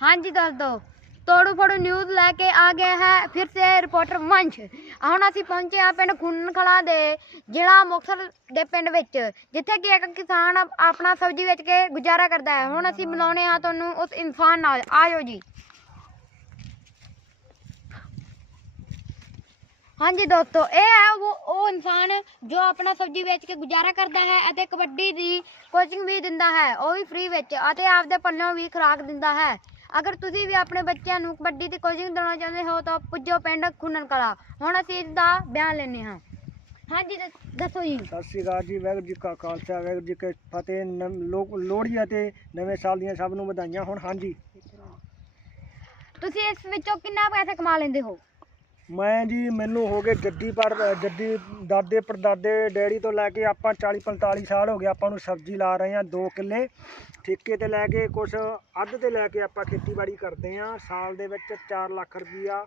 ਹਾਂਜੀ, ਦੱਸ ਦੋ। ਤੋੜੋ ਫੜੋ ਨਿਊਜ਼ ਲੈ ਕੇ ਆ ਗਿਆ ਹੈ, ਫਿਰ ਸੇ ਰਿਪੋਰਟਰ ਵੰਸ਼ ਹੁਣ ਅਸੀਂ ਪਹੁੰਚੇ ਆ ਪਿੰਡ ਖੁੰਨਖਲਾ ਦੇ ਜ਼ਿਲ੍ਹਾ ਮੁਕਤਸਰ ਦੇ ਪਿੰਡ ਵਿੱਚ, ਜਿੱਥੇ ਕਿ ਇੱਕ ਕਿਸਾਨ ਆਪਣਾ ਸਬਜ਼ੀ ਵੇਚ ਕੇ ਗੁਜ਼ਾਰਾ ਕਰਦਾ ਹੈ। ਹੁਣ ਅਸੀਂ ਮਿਲਾਉਣੇ ਆ ਤੁਹਾਨੂੰ ਉਸ ਇਨਸਾਨ ਨਾਲ। ਆਇਓ ਜੀ। ਹਾਂਜੀ, ਦੋਸਤੋ, ਇਹ ਹੈ ਉਹ ਉਹ ਇਨਸਾਨ ਜੋ ਆਪਣਾ ਸਬਜ਼ੀ ਵੇਚ ਕੇ ਗੁਜ਼ਾਰਾ ਕਰਦਾ ਹੈ ਅਤੇ ਕਬੱਡੀ ਦੀ ਕੋਚਿੰਗ ਵੀ ਦਿੰਦਾ ਹੈ। ਉਹ ਵੀ ਫ੍ਰੀ ਵਿੱਚ ਅਤੇ ਆਪਦੇ ਪੱਲੋਂ ਵੀ ਖੁਰਾਕ ਦਿੰਦਾ ਹੈ। ਅਗਰ ਤੁਸੀਂ ਵੀ ਆਪਣੇ ਬੱਚਿਆਂ ਨੂੰ ਕਬੱਡੀ ਦੀ ਕੋਚਿੰਗ ਦੇਣਾ ਚਾਹੁੰਦੇ ਹੋ ਤਾਂ ਪੁੱਜੋ ਪਿੰਡ ਖੁੰਨਣ ਕਲਾ ਹੁਣ ਅਸੀਂ ਇਸ ਦਾ ਬਿਆਨ ਲੈਣੇ ਹਾਂ। ਹਾਂਜੀ ਦੱਸ- ਦੱਸੋ ਜੀ। ਸਤਿ ਸ਼੍ਰੀ ਅਕਾਲ ਜੀ ਵਾਹਿਗੁਰੂ ਜੀ ਕਾ ਖਾਲਸਾ ਵਾਹਿਗੁਰੂ ਜੀ ਕੀ ਫਤਿਹ। ਨਵ- ਲੋਹੜੀ ਅਤੇ ਨਵੇਂ ਸਾਲ ਦੀਆਂ ਸਭ ਨੂੰ ਵਧਾਈਆਂ ਹੁਣ। ਹਾਂਜੀ। ਤੁਸੀਂ ਇਸ ਵਿੱਚੋਂ ਕਿੰਨਾ ਪੈਸਾ ਕਮਾ ਲੈਂਦੇ ਹੋ? ਮੈਂ ਜੀ ਮੈਨੂੰ ਹੋ ਗਏ ਜੱਦੀ ਪਰ ਜੱਦੀ ਦਾਦੇ ਪੜਦਾਦੇ ਡੈਡੀ ਤੋਂ ਲੈ ਕੇ ਆਪਾਂ 40 45 ਸਾਲ ਹੋ ਗਏ ਆਪਾਂ ਨੂੰ ਸਬਜ਼ੀ ਲਾ ਰਹੇ ਹਾਂ 2 ਕਿੱਲੇ। ਠੇਕੇ ਤੇ ਲੈ ਕੇ ਕੁਛ ਅੱਧ ਤੇ ਲੈ ਕੇ ਆਪਾਂ ਖੇਤੀਬਾੜੀ ਕਰਦੇ ਹਾਂ। ਸਾਲ ਦੇ ਵਿੱਚ 4 ਲੱਖ ਰੁਪਈਆ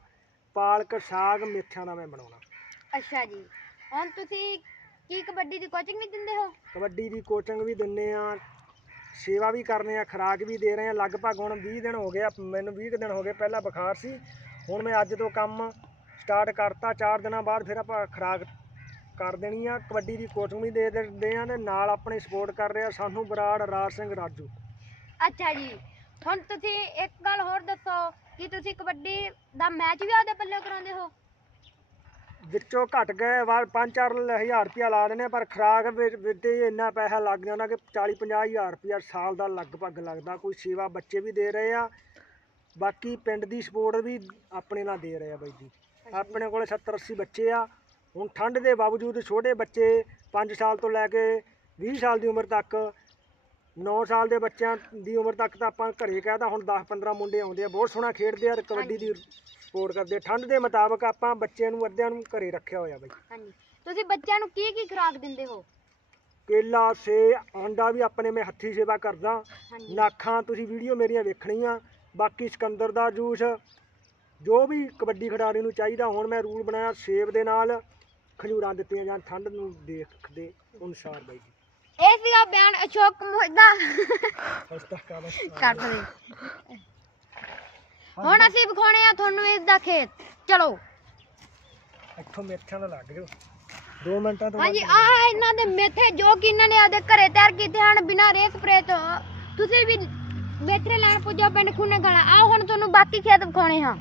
ਪਾਲਕ ਸਾਗ ਮੇਥਿਆਂ ਦਾ ਮੈਂ ਬਣਾਉਣਾ। ਅੱਛਾ ਜੀ। ਹੁਣ ਤੁਸੀਂ ਕੀ ਕਬੱਡੀ ਦੀ ਕੋਚਿੰਗ ਵੀ ਦਿੰਦੇ ਹੋ? ਕਬੱਡੀ ਦੀ ਕੋਚਿੰਗ ਵੀ ਦਿੰਨੇ ਆ ਸੇਵਾ ਵੀ ਕਰਨੇ ਆ ਖੁਰਾਕ ਵੀ ਦੇ ਰਹੇ ਆ ਲਗਭਗ ਹੁਣ 20 ਦਿਨ ਹੋ ਗਏ ਮੈਨੂੰ 20 ਕੁ ਦਿਨ ਹੋ ਗਏ ਪਹਿਲਾਂ ਬੁਖਾਰ ਸੀ। ਹੁਣ ਮੈਂ ਅੱਜ ਤੋਂ ਕੰਮ ਸਟਾਰਟ ਕਰਤਾ 4 ਦਿਨਾਂ ਬਾਅਦ ਫਿਰ ਆਪਾਂ ਖੁਰਾਕ ਕਰ ਦੇਣੀ ਆ ਕਬੱਡੀ ਦੀ ਕੋਚਿੰਗ ਵੀ ਦੇ ਦਿੰਦੇ ਆ ਤੇ ਨਾਲ ਆਪਣੀ ਸਪੋਰਟ ਕਰ ਰਿਹਾ ਸਾਨੂੰ ਬਰਾੜ ਰਾਜ ਸਿੰਘ ਰਾਜੂ। ਅੱਛਾ ਜੀ ਹੁਣ ਤੁਸੀਂ ਇੱਕ ਗੱਲ ਹੋਰ ਦੱਸੋ ਕਿ ਤੁਸੀਂ ਕਬੱਡੀ ਦਾ ਮੈਚ ਵੀ ਆਪਦੇ ਪੱਲੇ ਕਰਾਉਂਦੇ ਹੋ? ਵਿੱਚੋਂ ਘਟ ਗਏ ਵਾਰ 5-4 ਹਜ਼ਾਰ ਰੁਪਇਆ ਲਾ ਦਿੰਦੇ ਆ ਪਰ ਖੁਰਾਕ ਵਿੱਚ ਇੰਨਾ ਪੈਸਾ ਲੱਗ ਜਾਂਦਾ ਕਿ 40-50 ਹਜ਼ਾਰ ਰੁਪਇਆ ਸਾਲ ਦਾ ਲਗਭਗ ਲੱਗਦਾ ਕੋਈ ਸੇਵਾ ਬੱਚੇ ਵੀ ਦੇ ਰਹੇ ਆ। ਬਾਕੀ ਪਿੰਡ ਦੀ ਸਪੋਰਟ ਵੀ ਆਪਣੇ ਨਾਲ ਦੇ ਰਹੇ ਆ ਬਾਈ ਜੀ। ਆਪਣੇ ਕੋਲੇ 70-80 ਬੱਚੇ ਆ। ਹੁਣ ਠੰਡ ਦੇ ਬਾਵਜੂਦ ਛੋਟੇ ਬੱਚੇ 5 ਸਾਲ ਤੋਂ ਲੈ ਕੇ 20 ਸਾਲ ਦੀ ਉਮਰ ਤੱਕ 9 ਸਾਲ ਦੇ ਬੱਚਿਆਂ ਦੀ ਉਮਰ ਤੱਕ ਤਾਂ ਆਪਾਂ ਘਰੇ ਕਹਿਦਾ ਹੁਣ 10-15 ਮੁੰਡੇ ਆਉਂਦੇ ਆ ਬਹੁਤ ਸੋਹਣਾ ਖੇਡਦੇ ਆ ਕਬੱਡੀ ਦੀ ਸਪੋਰਟ ਕਰਦੇ ਆ। ਠੰਡ ਦੇ ਮੁਤਾਬਕ ਆਪਾਂ ਬੱਚਿਆਂ ਨੂੰ ਅੱਧਿਆਂ ਨੂੰ ਘਰੇ ਰੱਖਿਆ ਹੋਇਆ ਬਾਈ। ਹਾਂਜੀ। ਤੁਸੀਂ ਬੱਚਿਆਂ ਨੂੰ ਕੀ ਕੀ ਖੁਰਾਕ ਦਿੰਦੇ ਹੋ? ਕੇਲਾ ਸੇ ਆਂਡਾ ਵੀ ਆਪਣੇ ਮੈਂ ਹੱਥੀ ਸੇਵਾ ਕਰਦਾ। ਨਾਖਾਂ ਤੁਸੀਂ ਵੀਡੀਓ ਮੇਰੀਆਂ ਵੇਖਣੀਆਂ। ਬਾਕੀ ਸਿਕੰਦਰ ਦਾ ਜੂਸ। ਜੋ ਵੀ ਕਬੱਡੀ ਖਿਡਾਰੀ ਨੂੰ ਚਾਹੀਦਾ ਹੁਣ ਮੈਂ ਰੂਲ ਬਣਾਇਆ ਸੇਬ ਦੇ ਨਾਲ ਖਜੂਰਾਂ ਦਿੱਤੀਆਂ ਜਾਣ ਠੰਡ ਨੂੰ ਦੇਖਦੇ ਅਨੁਸਾਰ ਬਾਈ ਜੀ। ਇਹ ਸੀਗਾ ਬਿਆਨ ਅਸ਼ੋਕ ਮੋਹਿਦਾ ਕੱਟ ਦੇ। ਹੁਣ ਅਸੀਂ ਵਿਖਾਉਣੇ ਆ ਤੁਹਾਨੂੰ ਇਸ ਦਾ ਖੇਤ। ਚਲੋ। ਇੱਥੋਂ ਮੇਥਿਆਂ ਦਾ ਲੱਗ ਜਾਓ। 2 ਮਿੰਟਾਂ ਤੋਂ ਹਾਂਜੀ ਆਹ ਇਹਨਾਂ ਦੇ ਮੇਥੇ ਜੋ ਕਿ ਇਹਨਾਂ ਨੇ ਆਪਦੇ ਘਰੇ ਤਿਆਰ ਕੀਤੇ ਹਨ ਬਿਨਾਂ ਰੇ ਸਪਰੇ ਤੋਂ। ਤੁਸੀਂ ਵੀ ਮੇਥੇ ਲੈਣ ਪੁੱਜੋ, ਪਿੰਡ ਖੁੰਨੇ ਗਾਣਾ ਆਓ ਹੁਣ ਤੁਹਾਨੂੰ ਬਾਕੀ ਖੇਤ ਵਿਖਾਉਣੇ ਹਾਂ।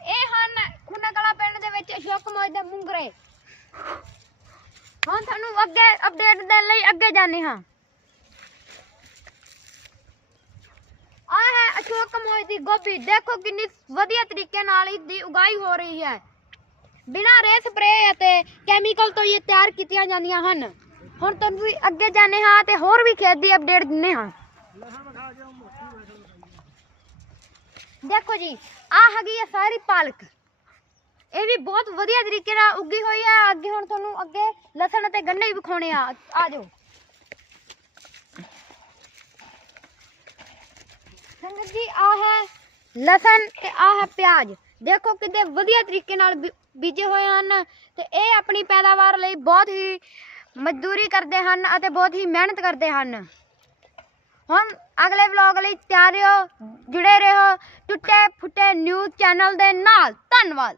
ਇਹ ਹਨ ਖੁੰਨੇ ਗਾਲਾ ਪਿੰਡ ਦੇ ਵਿੱਚ ਅਸ਼ੋਕ ਮੋਜ ਦੇ ਮੁੰਗਰੇ। ਹੁਣ ਤੁਹਾਨੂੰ ਅੱਗੇ ਅਪਡੇਟ ਦੇਣ ਲਈ ਅੱਗੇ ਜਾਂਦੇ ਹਾਂ। ਆ ਹੈ ਅਸ਼ੋਕ ਮੋਜ ਦੀ ਗੋਭੀ। ਦੇਖੋ ਕਿੰਨੀ ਵਧੀਆ ਤਰੀਕੇ ਨਾਲ ਇਸ ਦੀ ਉਗਾਈ ਹੋ ਰਹੀ ਹੈ। ਬਿਨਾਂ ਰੇ ਸਪਰੇ ਅਤੇ ਕੈਮੀਕਲ ਤੋਂ ਇਹ ਤਿਆਰ ਕੀਤੀਆਂ ਜਾਂਦੀਆਂ ਹਨ। ਹੁਣ ਤੁਹਾਨੂੰ ਅਸੀਂ ਅੱਗੇ ਜਾਂਦੇ ਹਾਂ ਤੇ ਹੋਰ ਵੀ ਖੇਤ ਦੀ ਅਪਡੇਟ ਦਿੰਨੇ ਹਾਂ। ਦੇਖੋ ਜੀ ਆ ਹੈਗੀ ਹੈ ਸਾਰੀ ਪਾਲਕ। ਇਹ ਵੀ ਬਹੁਤ ਵਧੀਆ ਤਰੀਕੇ ਨਾਲ ਉੱਗੀ ਹੋਈ ਹੈ ਅੱਗੇ ਹੁਣ ਤੁਹਾਨੂੰ ਅੱਗੇ ਲਸਣ ਅਤੇ ਗੰਢੇ ਵੀ ਵਿਖਾਉਣੇ ਆ। ਆ ਜਾਓ। ਸੰਗਤ ਜੀ ਆ ਹੈ ਲਸਣ ਤੇ ਆ ਹੈ ਪਿਆਜ਼। ਦੇਖੋ ਕਿੰਨੇ ਵਧੀਆ ਤਰੀਕੇ ਨਾਲ ਬੀ- ਬੀਜੇ ਹੋਏ ਹਨ ਤੇ ਇਹ ਆਪਣੀ ਪੈਦਾਵਾਰ ਲਈ ਬਹੁਤ ਹੀ ਮਜ਼ਦੂਰੀ ਕਰਦੇ ਹਨ ਅਤੇ ਬਹੁਤ ਹੀ ਮਿਹਨਤ ਕਰਦੇ ਹਨ। ਹੁਣ ਅਗਲੇ ਵਲੌਗ ਲਈ ਤਿਆਰ ਰਹੋ, ਜੁੜੇ ਰਹੋ ਟੁੱਟੇ ਫੁੱਟੇ ਨਿਊਜ਼ ਚੈਨਲ ਦੇ ਨਾਲ। ਧੰਨਵਾਦ।